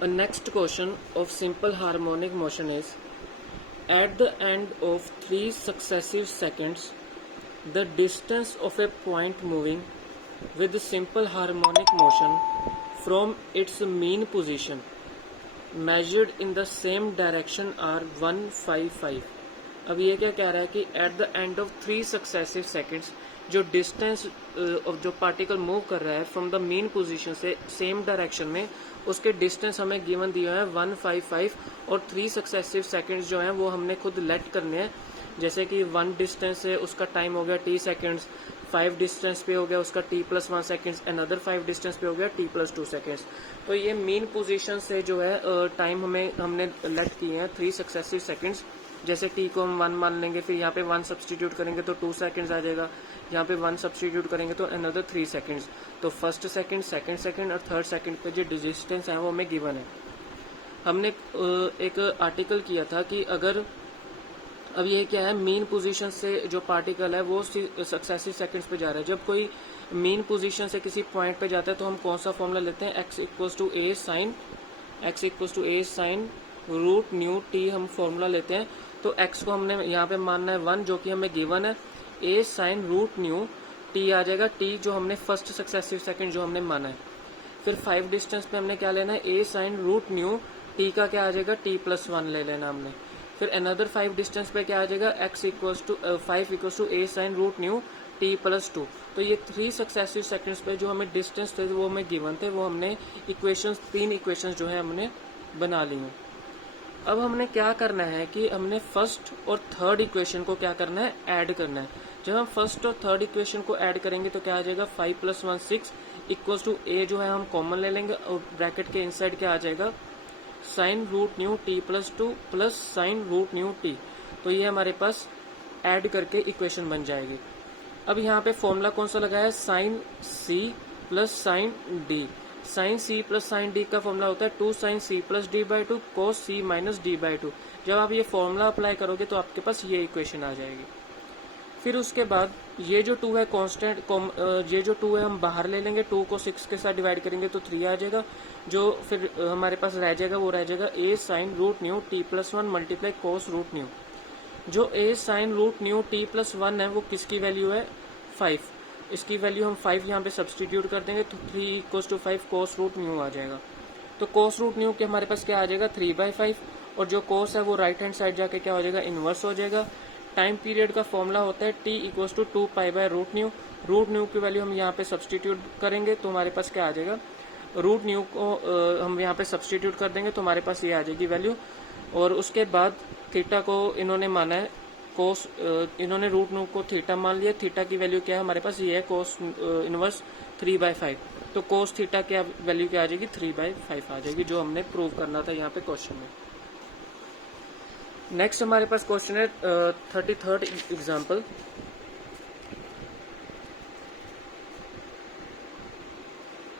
A next question of simple harmonic motion is, at the end of 3 successive seconds, the distance of a point moving with simple harmonic motion from its mean position measured in the same direction are 155. अब ये क्या कह रहा है कि at the end of 3 successive seconds जो distance of जो particle move कर रहा है फ्रॉम द मीन पोजीशन से सेम डायरेक्शन में, उसके डिस्टेंस हमें गिवन दिया है 155 और 3 सक्सेसिव सेकेंड्स जो हैं वो हमने खुद लेट करने हैं। जैसे कि 1 डिस्टेंस है उसका टाइम हो गया t सेकेंड्स, 5 डिस्टेंस पे हो गया उसका t+1 सेकेंड्स, अनदर 5 डिस्टेंस पे हो गया t+2 सेकेंड्स। तो ये मीन पोजीशन से जो है टाइम हमने लेट किए हैं 3 सक्सेसिव सेकेंड्स। जैसे t को हम 1 मान लेंगे, फिर यहाँ पे 1 सब्सटीट्यूट करेंगे तो 2 सेकेंड्स आ जाएगा, यहाँ पे 1 सब्सटीट्यूट करेंगे तो अनदर 3 सेकेंड्स। तो फर्स्ट सेकेंड, सेकेंड सेकेंड और थर्ड सेकेंड पे जो डिस्टेंस है वो हमें गिवन है। हमने एक आर्टिकल किया था कि अगर अब ये क्या है, मीन पोजीशन से जो पार्टिकल है वो सक्सेसिव सेकंड्स पे जा रहा है। जब कोई मीन पोजीशन से किसी पॉइंट पे जाता है तो हम कौन सा फॉर्मूला लेते हैं, x equals to a sine root nu t हम फॉर्मूला लेते हैं। तो x को हमने यहाँ पे मानना है 1 जो कि हमें गिवन है, ए साइन रूट न्यू टी आ जाएगा, टी जो हमने फर्स्ट सक्सेसिव सेकंड जो हमने माना है। फिर 5 डिस्टेंस पे हमने क्या लेना है, ए साइन रूट न्यू टी का क्या आ जाएगा t+1 ले लेना हमने। फिर अनदर 5 डिस्टेंस पे क्या आ जाएगा, x equals to 5 equals to a sine root nu t+2। तो ये 3 सक्सेसिव सेकंड्स पे जो हमें डिस्टेंस थे वो हमें गिवन थे, वो हमने इक्वेशंस 3 इक्वेशंस जो है हमने बना ली हैं। अब हमने क्या करना है कि हमने फर्स्ट और थर्ड इक्वेशन को क्या करना है, ऐड करना है। जब हम फर्स्ट और थर्ड इक्वेशन को ऐड करेंगे तो क्या आ जाएगा, 5+1 6 इक्वल्स टू ए जो है हम कॉमन ले लेंगे और ब्रैकेट के इनसाइड क्या आ जाएगा, sine root nu t+2 plus sine root nu t. तो ये हमारे पास ऐड करके इक्वेशन बन जाएगी। अब यहाँ पे फॉर्मूला कौन सा लगाया है, sine c plus sine d। Sine c plus sine d का फॉर्मूला होता है 2 sine c plus d/2 cos c minus d/2। जब आप ये फॉर्मूला अप्लाई करोगे तो आपके पास ये इक्वेशन आ जाएगी। फिर उसके बाद ये जो 2 है कांस्टेंट, ये जो 2 है हम बाहर ले लेंगे, 2 को 6 के साथ डिवाइड करेंगे तो 3 आ जाएगा। जो फिर हमारे पास रह जाएगा वो रह जाएगा a sine root nu t+1 multiply cos root nu. जो a sine root nu t+1 है वो किसकी वैल्यू है, 5। इसकी वैल्यू हम 5 यहाँ पे सब्सटीट्यूट कर देंगे तो 3 equals to 5 cos root nu आ जाएगा। तो कोस रूट न्यू के हमारे पास क्या आ जाएगा, 3/5, और जो कोस है वो राइट हैंड साइड जाके क्या हो जाएगा, इनवर्स हो जाएगा। टाइम पीरियड का फॉर्मूला होता है t इक्वल्स टू 2π/रूट न्यू। रूट न्यू की वैल्यू हम यहाँ पे सब्सटीट्यूट करेंगे तो हमारे पास क्या आ जाएगा, रूट न्यू को हम यहाँ पे सब्सटीट्यूट कर देंगे तो हमारे पास ये आ जाएगी वैल्यू। और उसके बाद थीटा को इन्होंने माना है कोस, इन्होंने रूट न्यू को थीटा मान लिया। थीटा की वैल्यू क्या है हमारे पास, ये है कोस इनवर्स 3/5। तो कोस थीटा क्या वैल्यू क्या आ जाएगी, 3/5 आ जाएगी, जो हमने प्रूव करना था यहाँ पे क्वेश्चन में। नेक्स्ट हमारे पास क्वेश्चन है 33rd example.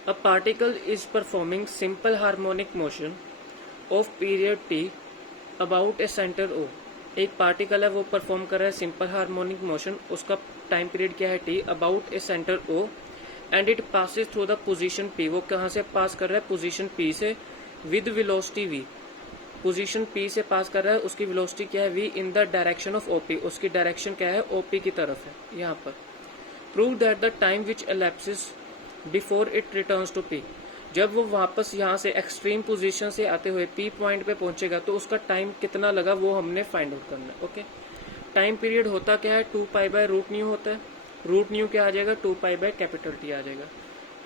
A particle is performing simple harmonic motion of period t about a center O। एक पार्टिकल है वो परफॉर्म कर रहा है सिंपल हार्मोनिक मोशन, उसका टाइम पीरियड क्या है t, about A centre O and it passes through the position P। वो कहाँ से पास कर रहा है, पोजीशन P से, with velocity v। Position P से पास कर रहा है, उसकी वेलोसिटी क्या है v, in the direction of OP। उसकी डायरेक्शन क्या है, OP की तरफ है यहाँ पर। Prove that the time which elapses before it returns to P। जब वो वापस यहाँ से एक्सट्रीम पोजीशन से आते हुए P पॉइंट पे पहुंचेगा तो उसका टाइम कितना लगा वो हमने फाइंड आउट करना है। ओके, टाइम पीरियड होता क्या है, 2π/रूट न्यू होता है। रूट न्यू क्या आ जाएगा, 2π/T आ जाएगा।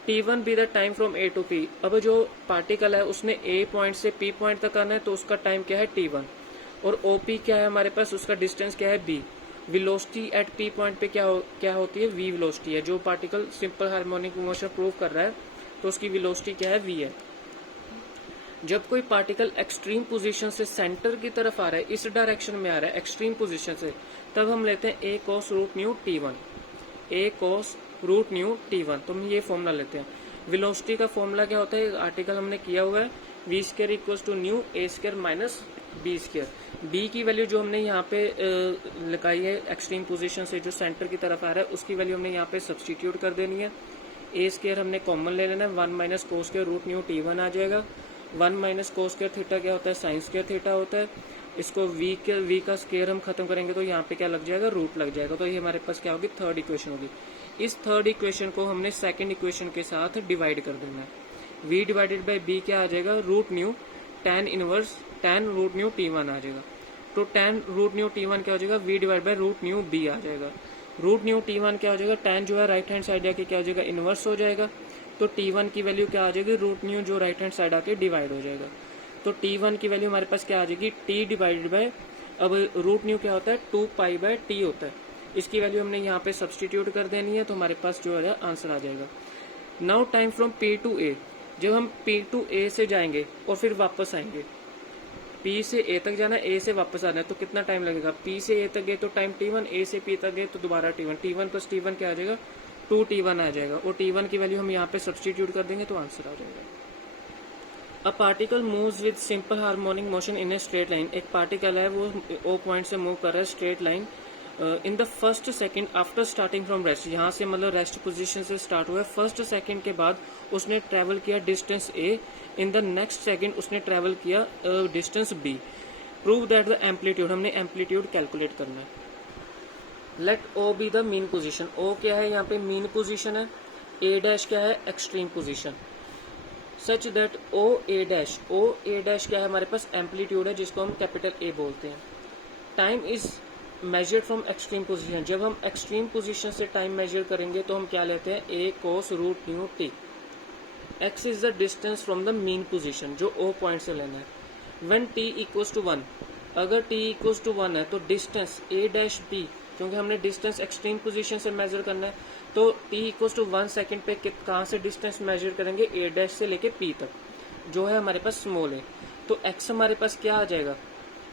T1 be the time from A to P। अब जो पार्टिकल है उसने A पॉइंट से P पॉइंट तक आना है तो उसका टाइम क्या है, T1। और OP क्या है हमारे पास, उसका डिस्टेंस क्या है, B। Velocity at P point पे क्या होती है, V वेलोसिटी है। जो particle simple harmonic motion prove कर रहा है तो उसकी वेलोसिटी क्या है, V है। जब कोई पार्टिकल एक्सट्रीम पोजीशन से सेंटर की तरफ आ रहा है, इस डायरेक्शन में आ रहा है एक्सट्रीम पोजीशन से, तब हम लेते हैं a cos root nu t1, a cos root nu t1। तो हम ये फॉर्मूला लेते हैं। वेलोसिटी का फॉर्मूला क्या होता है, आर्टिकल हमने किया हुआ है, v² equals to nu a² minus b²। b की वैल्यू जो हमने यहाँ पे लगाई है एक्सट्रीम पोजीशन से जो सेंटर की तरफ आ रहा है उसकी वैल्यू हमने यहाँ पे सब्सटीट्यूट कर देनी है। a² हमने कॉमन ले लेना है, 1 minus cos² root nu t1 आ जाएगा। 1 माइनस कोस स्क्वायर थीटा क्या होता है, साइन स्क्वायर थीटा होता है। इसको वी का स्क्वायर हम खत्म करेंगे तो यहाँ पे क्या लग जाएगा, रूट लग जाएगा। तो ये हमारे पास क्या होगी, थर्ड इक्वेशन होगी। इस थर्ड इक्वेशन को हमने सेकंड इक्वेशन के साथ डिवाइड कर देना है। v डिवाइडेड बाई बी क्या आ जाएगा, root nu tan inverse tan root nu t1 आ जाएगा। तो tan रूट न्यू t1 क्या हो जाएगा, v divide by root nu b आ जाएगा। रूट न्यू t1 क्या हो जाएगा, tan जो है राइट हैंड साइड आके क्या हो जाएगा, इनवर्स हो जाएगा। तो t1 की वैल्यू क्या आ जाएगी, रूट न्यू जो राइट हैंड साइड आके डिवाइड हो जाएगा। तो t1 की वैल्यू हमारे पास क्या आ जाएगी, t डिवाइडेड बाय, अब रूट न्यू क्या होता है, 2 पाई बाय t होता है। इसकी वैल्यू हमने यहाँ पे सब्सटीट्यूट कर देनी है, तो हमारे पास जो है आंसर आ जाएगा। Now time from p to a, जब हम p टू a से जाएंगे और फिर वापस आएंगे, p से a तक जाना है, a से वापस आना है, तो कितना टाइम लगेगा, p से a तक गए तो टाइम t1, a से p तक गए तो दोबारा t1, t1 प्लस t1 क्या आ जाएगा, 2t1 आ जाएगा। और t1 की वैल्यू हम यहाँ पे सब्सटीट्यूट कर देंगे तो आंसर आ जाएगा। A particle moves with simple harmonic motion in a straight line, एक पार्टिकल है वो ओ पॉइंट से मूव कर रहा है straight line in the first second after starting from rest, यहाँ से मतलब रेस्ट पोजीशन से स्टार्ट हुआ है, फर्स्ट सेकंड के बाद उसने ट्रेवल किया distance a, in the next second उसने ट्रेवल किया distance b। Prove that the amplitude, हमने एम्पलीट्यूड कैलकुलेट करना है। Let o be the mean position, o क्या है यहाँ पे मीन पोजीशन है, a डैश क्या है extreme position. Such that o a dash क्या है हमारे पास, एम्पलीट्यूड है जिसको हम कैपिटल A बोलते हैं। Time is measured from extreme position, जब हम एक्सट्रीम पोजीशन से टाइम मेजर करेंगे तो हम क्या लेते हैं, a cos root nu t। x is the distance from the mean position, जो o पॉइंट से लेना है। व्हेन t इक्वल्स टू 1, अगर t इक्वल्स टू 1 है तो डिस्टेंस a डैश b, क्योंकि हमने डिस्टेंस एक्सट्रीम पोजीशन से मेजर करना है, तो t इक्वल्स टू 1 सेकेंड पे कहाँ से डिस्टेंस मेजर करेंगे, a डैश से लेके p तक, जो है हमारे पास स्मॉल है। तो x हमारे पास क्या आ जाएगा,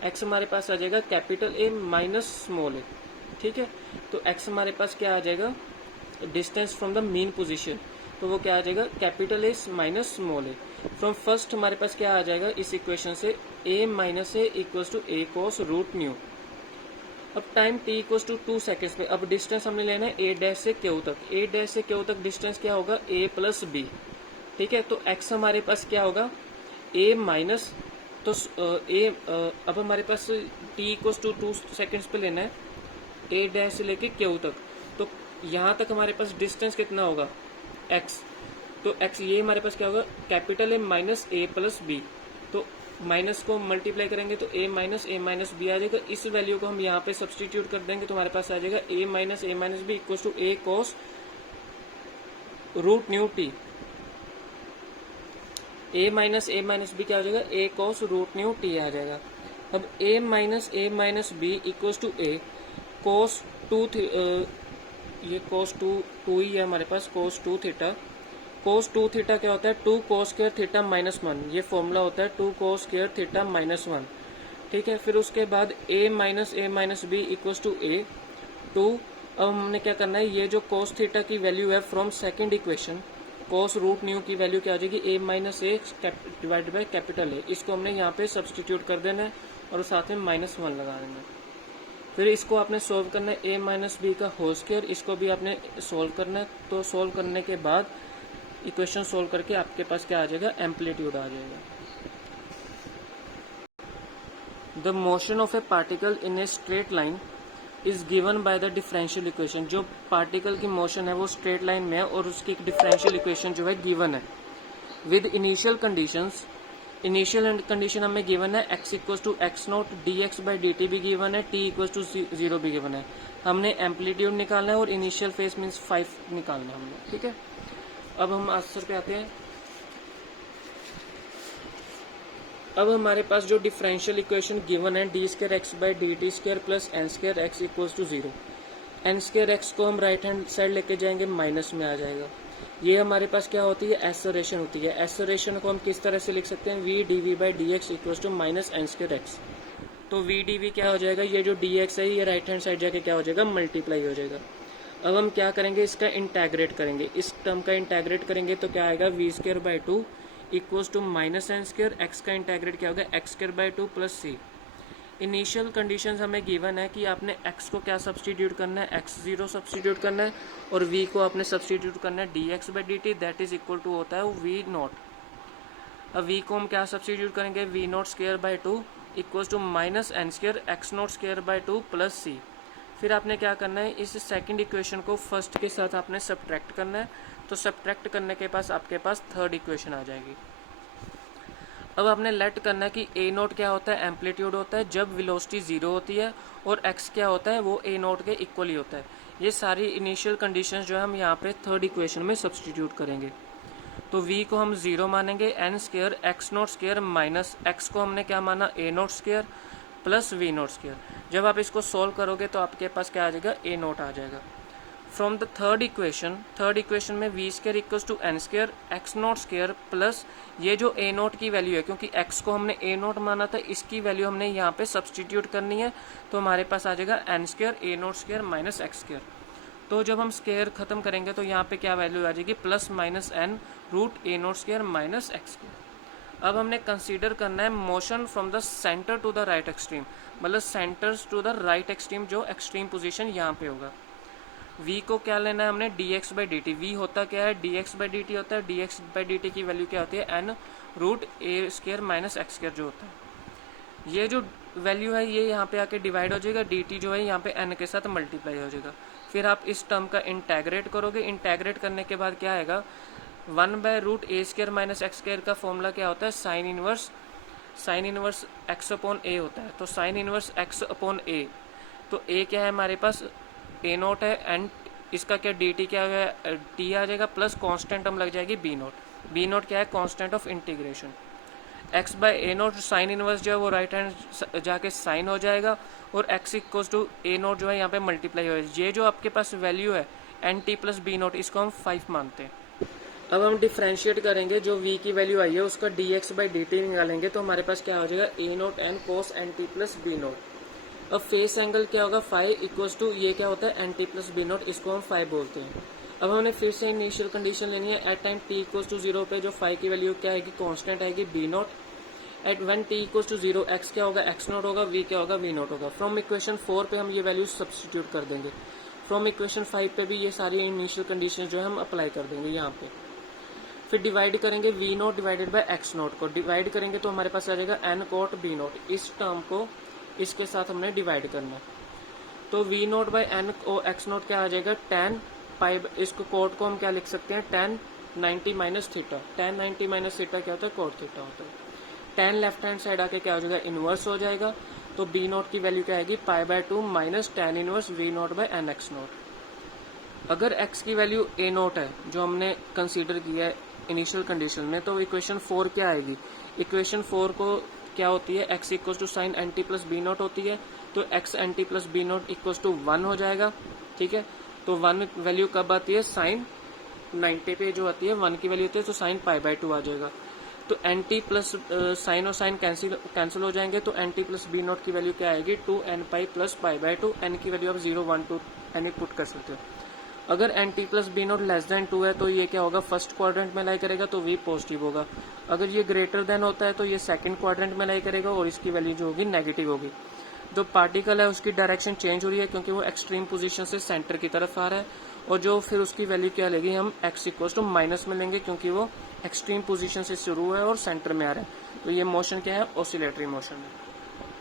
x हमारे पास आ जाएगा capital A minus small a, ठीक है। तो x हमारे पास क्या आ जाएगा, distance from the mean position, तो वो क्या आ जाएगा, capital A minus small a। From first हमारे पास क्या आ जाएगा इस इक्वेशन से, a minus a equals to a cos root nu. अब time t equals to 2 seconds पे, अब डिस्टेंस हमने लेना है a डैश से q तक, a डैश से q तक डिस्टेंस क्या होगा, a प्लस b, ठीक है। तो x हमारे पास क्या होगा, a माइनस, तो अब हमारे पास t इक्वल्स टू 2 सेकेंड्स पे लेना है a डैश से लेके q तक, तो यहाँ तक हमारे पास डिस्टेंस कितना होगा, x। तो x ये हमारे पास क्या होगा, capital A minus a plus b, तो माइनस को मल्टीप्लाई करेंगे तो a माइनस b आ जाएगा। इस वैल्यू को हम यहाँ पे सब्सटीट्यूट कर देंगे तो हमारे पास आ जाएगा a minus b equals to a cos root nu t। a minus b क्या हो जाएगा, a cos root nu t आ जाएगा। अब a minus b equals to a cos 2, ये cos 2 ही है हमारे पास, cos 2 थीटा। cos 2 थीटा क्या होता है, 2 cos स्क्वायर थीटा माइनस 1, ये फॉर्मूला होता है 2 cos स्क्वायर थीटा माइनस 1, ठीक है। फिर उसके बाद a minus b equals to a 2। अब हमने क्या करना है, ये जो cos थीटा की वैल्यू है from second equation, cos root nu की वैल्यू क्या आ जाएगी, a minus a divide by capital A, इसको हमने यहाँ पे सब्सटीट्यूट कर देना है और साथ में -1 लगा देना है। फिर इसको आपने सोल्व करना है, a माइनस b का होल स्क्वायर, इसको भी आपने सोल्व करना है। तो सोल्व करने के बाद इक्वेशन सोल्व करके आपके पास क्या आ जाएगा, एम्पलीट्यूड आ जाएगा। The motion of A particle in a straight line is given by the differential equation, जो पार्टिकल की मोशन है वो स्ट्रेट लाइन में है और उसकी डिफरेंशियल इक्वेशन जो है गिवन है with initial conditions. Initial condition हमें गिवन है x equals to x naught dx by dt भी गिवन है, t इक्वल्स टू 0 भी गिवन है। हमने एम्पलीट्यूड निकालना है और इनिशियल फेज मीन्स 5 निकालना है हमने, ठीक है। अब हम आंसर पे आते हैं। अब हमारे पास जो डिफरेंशियल इक्वेशन गिवन है, d square x by d t square plus n square x equals to 0। N square x को हम राइट हैंड साइड लेके जाएंगे, माइनस में आ जाएगा। ये हमारे पास क्या होती है, एक्सेलरेशन होती है। एक्सेलरेशन को हम किस तरह से लिख सकते हैं, v d v by d x equals to minus n square x. तो वी डी वी क्या हो जाएगा, ये जो डी एक्स है ये राइट हैंड साइड जाके क्या हो जाएगा, मल्टीप्लाई हो जाएगा। अब हम क्या करेंगे, इसका इंटेग्रेट करेंगे, इस टर्म का इंटेग्रेट करेंगे तो क्या आएगा, v square by 2 equals to minus n square, x का इंटेग्रेट क्या होगा, x square by 2 plus c. Initial conditions हमें गिवन है कि आपने x को क्या सब्सटीट्यूट करना है, x0 सब्सटीट्यूट करना है और v को आपने सब्सटीट्यूट करना है dx by dt, that is equal to होता है v नॉट। अब वी को हम क्या सब्स्टिट्यूट करेंगे, v not square by 2 equals to minus n square x not square by 2 plus c. फिर आपने क्या करना है, इस सेकंड इक्वेशन को फर्स्ट के साथ आपने सब्ट्रैक्ट करना है। तो सब्ट्रैक्ट करने के पास आपके पास थर्ड इक्वेशन आ जाएगी। अब आपने लेट करना है कि ए नोट क्या होता है, एम्पलीट्यूड होता है जब वेलोसिटी 0 होती है, और एक्स क्या होता है, वो ए नोट के इक्वली होता है। ये सारी इनिशियल कंडीशंस जो है हम यहाँ पे थर्ड इक्वेशन में सब्स्टिट्यूट करेंगे। तो v को हम 0 मानेंगे, n square x note square minus x को हमने क्या माना, a not square plus v not square. जब आप इसको सॉल्व करोगे तो आपके पास क्या आ जाएगा, ए नोट आ जाएगा। फ्रॉम द थर्ड इक्वेशन में v square equals to n square x note square plus ये जो ए नोट की वैल्यू है, क्योंकि एक्स को हमने ए नोट माना था, इसकी वैल्यू हमने यहाँ पे सब्सटीट्यूट करनी है। तो हमारे पास आ जाएगा n square a not square minus x square. तो जब हम स्क्वायर खत्म करेंगे तो यहाँ पे क्या वैल्यू आ जाएगी, plus minus n root a not square minus x square. अब हमने कंसीडर करना है motion from the centre to the right extreme, मतलब centres to the right extreme, जो एक्सट्रीम पोजीशन यहाँ पे होगा। v को क्या लेना है हमने, dx by d t. V होता क्या है, dx बाई डी टी होता है। dx बाई डी टी की वैल्यू क्या होती है, n root a square minus x square जो होता है। ये जो वैल्यू है ये यहाँ पे आके डिवाइड हो जाएगा, dt जो है यहाँ पे n के साथ मल्टीप्लाई हो जाएगा। फिर आप इस टर्म का इंटेग्रेट करोगे, इंटेग्रेट करने के बाद क्या आएगा, 1 by root a square minus x square का फॉर्मूला क्या होता है, sine inverse x upon a होता है। तो sine inverse x upon a, तो ए क्या है हमारे पास, ए नोट है, एंड इसका क्या डी टी क्या है, टी आ जाएगा, प्लस कांस्टेंट टर्म लग जाएगी बी नोट। बी नोट क्या है, constant of integration. X by a naught sine inverse जो है वो राइट हैंड जाके साइन हो जाएगा, और x equals to a naught जो है यहाँ पे मल्टीप्लाई हो जाएगा। ये जो आपके पास वैल्यू है n t plus b note, इसको हम 5 मानते हैं। अब हम डिफ्रेंशिएट करेंगे, जो v की वैल्यू आई है उसका dx बाई डी टी निकालेंगे, तो हमारे पास क्या हो जाएगा, a not n cos n t plus b not. अब फेस एंगल क्या होगा, फाइव इक्वल्स टू ये क्या होता है, n t plus b note, इसको हम 5 बोलते हैं। अब हमने फिर से इनिशियल कंडीशन लेनी है, at time t equals to 0 पे जो 5 की वैल्यू क्या आएगी, कांस्टेंट आएगी b naught. At when t equals to 0 x क्या होगा, x नोट होगा, v क्या होगा, v नोट होगा। फ्रॉम इक्वेशन 4 पे हम ये वैल्यू सब्सटीट्यूट कर देंगे। फ्रॉम इक्वेशन 5 पे भी ये सारी इनिशियल कंडीशन जो है हम अप्लाई कर देंगे यहाँ पे। फिर डिवाइड करेंगे v note divided by x note को, डिवाइड करेंगे तो हमारे पास आ जाएगा n कोट b नोट। इस टर्म को इसके साथ हमने डिवाइड करना है। तो v नोट बाई एन और एक्स नोट क्या आ जाएगा, tan पाई, इसको कोट को हम क्या लिख सकते हैं, tan 90 minus theta. tan 90 minus theta क्या होता है, कोट थीटा होता है। tan लेफ्ट हैंड साइड आके क्या हो जाएगा, इनवर्स हो जाएगा। तो b नोट की वैल्यू क्या आएगी, pi by 2 minus tan inverse v naught by n x naught. अगर x की वैल्यू a नोट है जो हमने कंसीडर किया है इनिशियल कंडीशन में, तो इक्वेशन 4 क्या आएगी, इक्वेशन 4 को क्या होती है, x equals to sine n t plus b naught होती है। तो x n t plus b naught equals to 1 हो जाएगा, ठीक है। तो 1 वैल्यू कब आती है, साइन 90 पे जो आती है 1 की वैल्यू होती है, तो साइन पाई बाय 2 आ जाएगा। तो एन टी प्लस साइन और साइन कैंसिल हो जाएंगे, तो n t plus b naught की वैल्यू क्या आएगी, 2 n pi plus pi by 2। N की वैल्यू आप 0 1 2 एन पुट कर सकते हो। अगर n t plus b naught less than 2 है तो ये क्या होगा, फर्स्ट क्वाड्रेंट में लाई करेगा, तो v पॉजिटिव होगा। अगर ये ग्रेटर देन होता है तो ये सेकंड क्वाड्रेंट में लाई करेगा, और इसकी वैल्यू जो होगी नेगेटिव होगी। जो पार्टिकल है उसकी डायरेक्शन चेंज हो रही है, क्योंकि वो एक्सट्रीम पोजीशन से सेंटर की तरफ आ रहा है। और जो फिर उसकी वैल्यू क्या लेगी, हम x इक्वल्स टू माइनस में लेंगे, क्योंकि वो एक्सट्रीम पोजीशन से शुरू है और सेंटर में आ रहा है। तो ये मोशन क्या है, ऑसिलेटरी मोशन है।